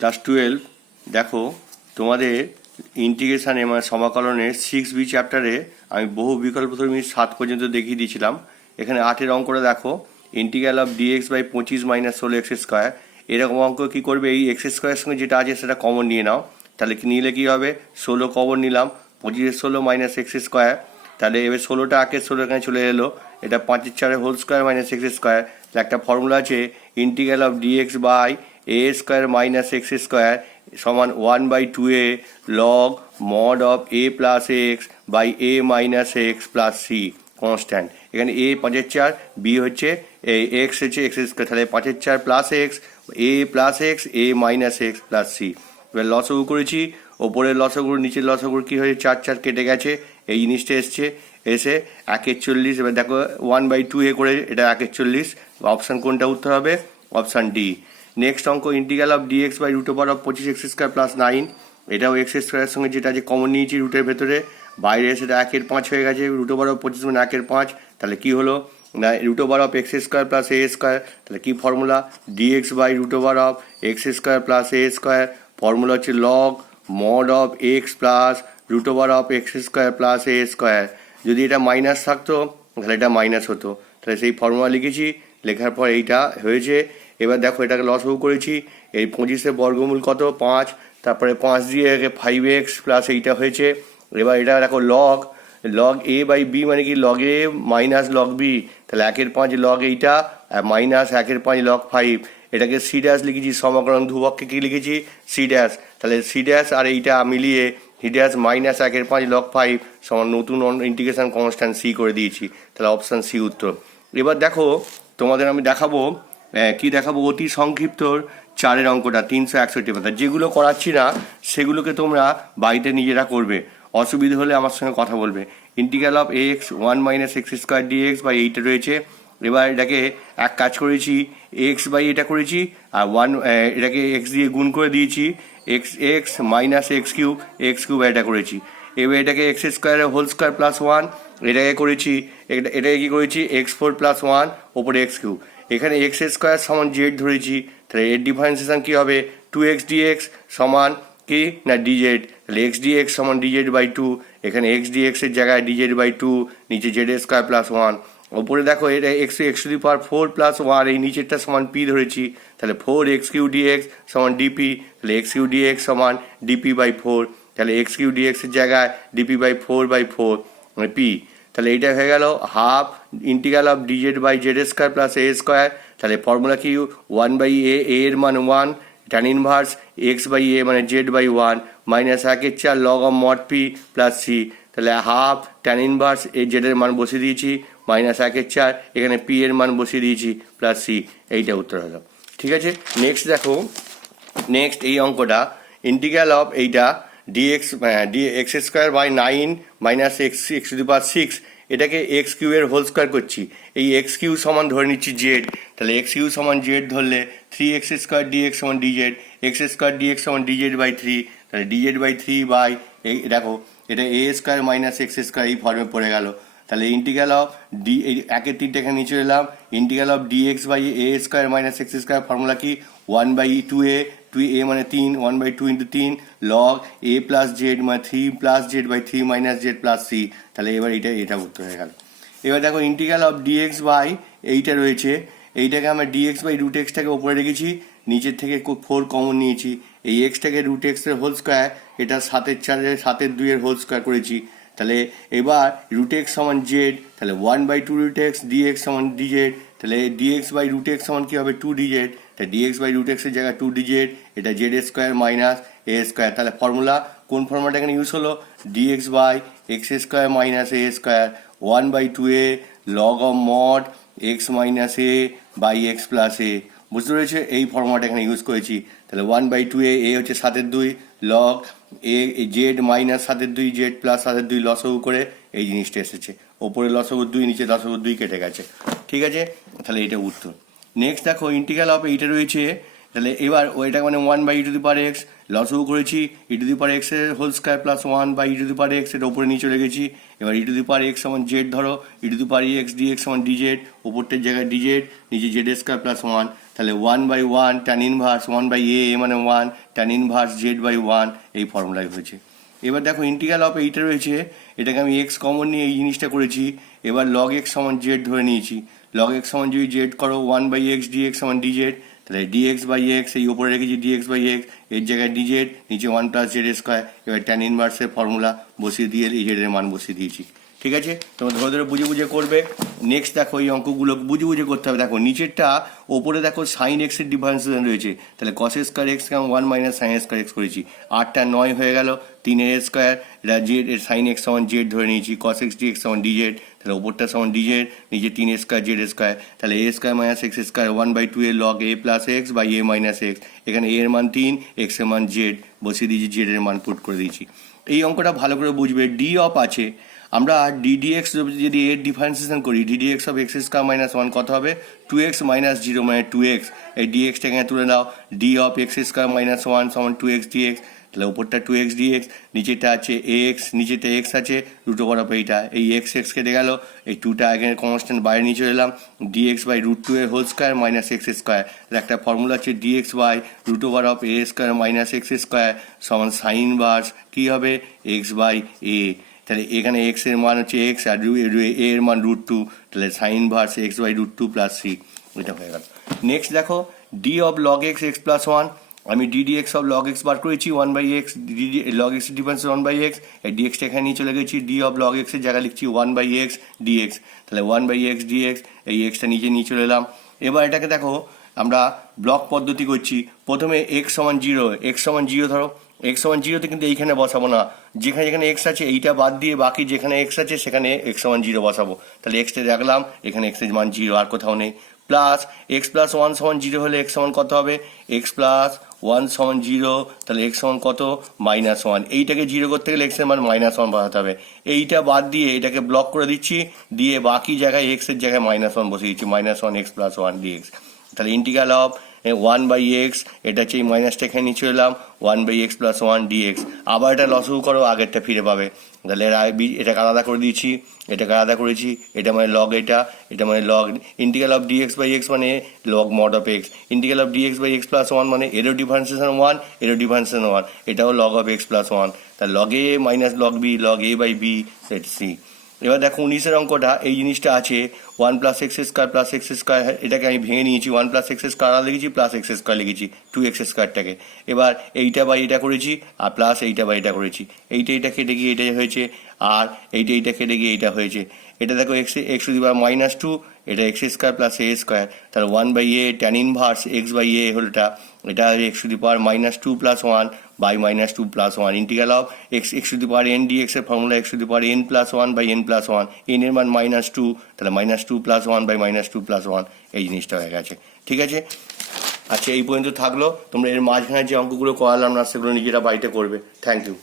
Class 12 দেখো তোমাদের ইন্টিগ্রেশনে মানে সমাকলনের 6B চ্যাপ্টারে আমি বহু বিকল্প তুমি 7 পর্যন্ত দেখিয়ে দিয়েছিলাম। এখানে 8-এর অঙ্কটা দেখো, integral of dx by 25 minus 16 x square. এরকম অঙ্ক কী করবে, এই এক্স স্কোয়ারের সঙ্গে যেটা আছে সেটা কমন নিয়ে নাও। তাহলে কি নিলে কী হবে, 16 কমন নিলাম, 25 16 মাইনাস এক্স স্কোয়ার। তাহলে এবার 16টা আঁকের 16 এখানে চলে এলো, এটা 5-এর 4 whole square minus x square. একটা ফর্মুলা আছে, integral of dx by a square minus x square সমান 1/2a log mod of a plus x by a minus x plus c constant. এখানে এ 5-এর 4, বি হচ্ছে এই x হচ্ছে x square, তাহলে 5-এর 4 plus x, এ plus x, এ minus x plus C. এবার লসগু করেছি, ওপরের লসগুর নিচের লসগুর কী হয়েছে, 4 কেটে গেছে, এই জিনিসটা এসছে, এসে 1/40। এবার দেখো 1/2a করে এটা 1/40, অপশান কোনটা উত্তর হবে, অপশান ডি। নেক্সট অঙ্ক, integral of dx by root over of 25 x square plus 9। এটাও এক্স স্কোয়ারের সঙ্গে যেটা আছে কমন নিয়েছি রুটের ভেতরে, বাইরে সেটা 1/5 হয়ে গেছে, রুট ওভার অফ 25 মানে 1/5। তাহলে কী হলো না, root over of x square plus a square. তাহলে কী formula, dx by root over of x square plus a square. Formula হচ্ছে log mod of x plus root over of x square plus a square. যদি এটা minus থাকতো তাহলে এটা minus হতো, তাহলে সেই ফর্মুলা লিখেছি, লেখার পর এইটা হয়েছে। এবার দেখো এটাকে লসগু করেছি, এই 25-এর বর্গমূল কত, 5, তারপরে 5 দিয়ে 5x প্লাস এইটা হয়েছে। এবার এটা দেখো লগ এ বাই বি মানে কি লগ এ মাইনাস লগ বি, তাহলে 1/5 লগ এইটা মাইনাস 1/5 লগ 5। এটাকে সি ড্যাশ লিখেছি, সমকলন ধ্রুবককে কী লিখেছি, সি ড্যাশ। তাহলে সি ড্যাশ আর এইটা মিলিয়ে সি ড্যাশ মাইনাস 1/5 লগ 5 সমান নতুন ইন্টিগ্রেশন কনস্ট্যান্ট সি করে দিয়েছি, তাহলে অপশান সি উত্তর। এবার দেখো তোমাদের আমি দেখাবো কি দেখাবো, অতি সংক্ষিপ্ত 4-এর অঙ্কটা 361 পাতা। যেগুলো করাচ্ছি না সেগুলোকে তোমরা বাড়িতে নিজেরা করবে, অসুবিধা হলে আমার সঙ্গে কথা বলবে। Integral of x 1 minus x square dx by 8 রয়েছে। এবার এটাকে এক কাজ করেছি, এক্স বাই এটা করেছি আর 1 এটাকে এক্স দিয়ে গুণ করে দিয়েছি, এক্স মাইনাস এক্স কিউব এটা করেছি। এবার এটাকে এক্স স্কোয়ারের হোল স্কোয়ার প্লাস 1 এটাকে করেছি, এটাকে কী করেছি, x4 প্লাস 1 ওপরে এক্স কিউব। এখানে এক্স স্কোয়ার সমান জেড ধরেছি, তাহলে এর ডিফারেন্সিয়েশন কী হবে, 2x dx সমান কি না ডিজেড, তাহলে এক্স ডিএক্স সমান ডিজেড বাই 2। এখানে এক্স ডিএক্সের জায়গায় ডিজেড বাই 2, নিচে জেড স্কোয়ার প্লাস 1। ওপরে দেখো এটা x to the power 4 plus 1, এই নিচেরটা সমান পি ধরেছি, তাহলে 4x কিউ ডিএক্স সমান ডিপি, তাহলে এক্স কিউ ডিএক্স সমান ডিপি বাই 4। তাহলে এক্স কিউ ডিএক্সের জায়গায় ডিপি বাই 4/4 মানে পি। তাহলে এইটা হয়ে গেল half integral of dz by z square plus a square. তাহলে ফর্মুলা কি, 1/a, এর মান 1, tan inverse x by a মানে z by 1 minus 1/4 log of mod p plus c. তাহলে হাফ ট্যান ইনভার্স এ জেডের মান বসিয়ে দিয়েছি মাইনাস 1/4, এখানে পি এর মান বসিয়ে দিয়েছি প্লাস সি, এইটা উত্তর হলো। ঠিক আছে, নেক্সট দেখো, নেক্সট এই অঙ্কটা ইন্টিগ্রাল অফ এইটা dx x square by 9 minus x to the power 6, এটাকে এক্স কিউবের হোল স্কোয়ার করছি। এই এক্স কিউ সমান ধরে নিচ্ছি জেড, তাহলে এক্স কিউ সমান জেড ধরলে 3x স্কোয়ার ডিএক্স সমান ডিজেড, এক্স স্কোয়ার ডিএক্স সমান ডিজেড বাই 3, তাহলে ডিজেড বাই 3 বাই এই দেখো এটা এ স্কোয়ার মাইনাস এক্স স্কোয়ার এই ফর্মে পড়ে গেল। তাহলে ইন্টিগ্রাল অফ ডি, এই 1/3 এখানে নিচে এলাম, integral of dx by a square minus x square formula কি, 1/2a, 2a মানে 3, 1/2 into 3 log a plus z মানে 3 plus z by 3 minus z plus c. তাহলে এবার এটা উত্তর হয়ে গেল। এবার দেখো ইন্টিগ্রাল অফ ডিএক্স বাই এইটা রয়েছে, এইটাকে আমরা ডিএক্স বাই রুট এক্সটাকে ওপরে রেখেছি, নিচের থেকে 4 কমন নিয়েছি, এই এক্সটাকে রুট এক্সের হোল স্কোয়ার, এটা 7/4 7/2 হোল স্কোয়ার করেছি। তাহলে এবার রুট এক্স সমান জেড, তাহলে 1/2 রুট এক্স ডিএক্স সমান ডিজেড, তাহলে ডিএক্স বাই রুট এক্স সমান কী হবে, 2 ডিজেড, তাহলে ডিএক্স বাই রুট এক্সের জায়গায় 2 ডিজেড, এটা z square minus a square. তাহলে ফর্মুলা কোন ফর্মুলাটা এখানে ইউজ হলো, dx by x square minus a square 1/2a log of mod x minus a by x plus a. বুঝতে পেরেছে, এই ফর্মুলাটা এখানে ইউজ করেছি। তাহলে 1/2a, এ হচ্ছে 7/2 log A Z minus 7/2 Z plus 7/2 লসগু করে এই জিনিসটা এসেছে, ওপরে লসগু 2 নিচে লসগু 2 কেটে গেছে। ঠিক আছে, তাহলে এটা উত্তর। নেক্সট দেখো ইন্টিগ্রাল অফ এইটা রয়েছে, তাহলে এবার ওইটা মানে 1/e to the power x লসগু করেছি, e to the power x এর whole square plus 1/e to the power x, এটা ওপরে নিচে রেখেছি। এবার e to the power x সমান জেড ধরো, e to the power x dx সমান ডিজেড, ওপরটার জায়গায় ডিজেড, নিচে জেড স্কোয়ার প্লাস 1। তাহলে 1/1 ট্যান ইনভার্স 1/a মানে 1 ট্যান ইনভার্স z/1 এই ফর্মুলাই হয়েছে। এবার দেখো ইন্টিগ্রাল অফ এইটা রয়েছে, এটাকে আমি এক্স কমন নিয়ে এই জিনিসটা করেছি। এবার লগ এক্স সমান জেড ধরে নিয়েছি। লগ এক্স সমান যদি জেড করো 1/x dx সমান dz, তাহলে dx/x এই ওপরে রেখেছি dx/x, এর জায়গায় dz, নিচে 1 + z²। এবার ট্যান ইনভার্সের ফর্মুলা বসিয়ে দিয়ে এই জেডের মান বসিয়ে দিয়েছি। ঠিক আছে, তোমরা ধরে ধরে বুঝে বুঝে করবে। নেক্সট দেখো এই অঙ্কগুলো বুঝে বুঝে করতে হবে। দেখো নিচেরটা ওপরে দেখো সাইন এক্সের ডিফারেন্সিয়েশন রয়েছে, তাহলে কস স্কোয়ার এক্স কেমন 1 - সাইন স্কোয়ার এক্স করেছি। 8টা 9 হয়ে গেল, 3 স্কোয়ার, এটা জেড এর সাইন এক্স সমান জেড ধরে নিয়েছি, কস এক্স dx সমান dz, তাহলে ওপরটা সমান dz, নিচে 3 স্কোয়ার জেড স্কোয়ার, তাহলে a স্কোয়ার - x স্কোয়ার 1/2 এর লগ a + x/a - x। এখানে a এর মান 3, x এর মান জেড বসিয়ে দিয়েছি, জেড এর মান পুট করে দিয়েছি। এই অঙ্কটা ভালো করে বুঝবে। ডি অফ আছে, আমরা ddx যদি এর ডিফারেন্সিয়েশন করি, ddx অফ x স্কোয়ার - 1 কত হবে 2x - 0 মানে 2x। এই dxটা এখানে তুলে নাও, d অফ x স্কোয়ার - 1 সমান 2x dx, তাহলে উপরটা 2x dx, নিচেটা আছে ax, নিচেটা x আছে, রুট ওভার অফ এইটা, এই x কেটে গেল, এই 2টা এখানে কনস্ট্যান্ট বাইরে নিয়ে চলে এলাম, dx/√2 এর হোল স্কোয়ার - x স্কোয়ার। একটা ফর্মুলা আছে dx/√ওভার of a square - x square সমান সাইন ইনভার্স কী হবে x/a। তাহলে এখানে এক্স এর মান হচ্ছে এক্স আর এ এর মান √2, তাহলে সাইন ইনভার্স x/√2 + 3, এটা হয়ে গেল। নেক্সট দেখো D of log x x + 1, আমি ddx of log x bar করেছি 1/x, log x difference 1/x, এই ডিএক্সটা এখানে নিয়ে চলে গেছি, ডি অফ লগ এক্সের জায়গায় লিখছি 1/x dx, তাহলে 1/x dx, এই এক্সটা নিচে নিয়ে চলে এলাম। এবার এটাকে দেখো আমরা ব্লক পদ্ধতি করছি। প্রথমে x সমান 0, x সমান 0 ধরো, x সমান 0তে কিন্তু এইখানে বসাবো না, যেখানে যেখানে x আছে এইটা বাদ দিয়ে বাকি যেখানে x আছে সেখানে x সমান 0 বসাবো। তাহলে xটা রাখলাম, এখানে x এর মান 0, আর কোথাও নেই। প্লাস x + 1 সমান 0 হলে x সমান কত হবে, x + 1 সমান 0, তাহলে x সমান কত -1। এইটাকে 0 করতে গেলে x এর মান -1 বসাতে হবে। এইটা বাদ দিয়ে এটাকে ব্লক করে দিচ্ছি, দিয়ে বাকি জায়গায় x এর জায়গায় -1 বসিয়ে দিচ্ছি, -1 x + 1 dx। তাহলে ইন্টিগ্রাল অফ 1/x, এটা হচ্ছে এই মাইনাসটা এখানে নিচে এলাম, 1/x + 1 dx। আবার এটা লসগু করো, আগেরটা ফিরে পাবে। তাহলে এটাকে আলাদা করে দিয়েছি, এটাকে আলাদা করেছি, এটা মানে লগ, এটা মানে লগ। ইন্টিগ্রাল অফ dx/x মানে log mod of x, integral of dx/x + 1 মানে এরও ডিফারেন্সিয়েশন 1, এরও ডিফারেন্সিয়েশন 1, এটাও লগ অফ x + 1, তাহলে log a - log b, log a/b set c। এবার দেখো 19-এর অঙ্কটা এই জিনিসটা আছে 1 + x² + x², এটাকে আমি ভেঙে নিয়েছি, 1 + x² লিখেছি, প্লাস x² লিখেছি 2x²টাকে। এবার এইটা বাই এটা করেছি, আর প্লাস এইটা বাই এটা করেছি, এইটা কেটে গিয়ে এটা হয়েছে, আর এইটা কেটে গিয়ে এইটা হয়েছে। এটা দেখো x⁻², এটা x² + a², তাহলে 1/a ট্যান ইনভার্স x/a হলটা, এটা x⁻² + 1 by -2 + 1, integral of x⁻n dx এর ফর্মুলা x⁻n + 1/n + 1, n এর মান -2, তাহলে -2 + 1 বাই -2 + 1, এই জিনিসটা হয়ে গেছে। ঠিক আছে, আচ্ছা এই পর্যন্ত থাকলো। তোমরা এর মাঝখানে যে অঙ্কগুলো করালাম না সেগুলো নিজেরা বাড়িতে করবে। Thank you.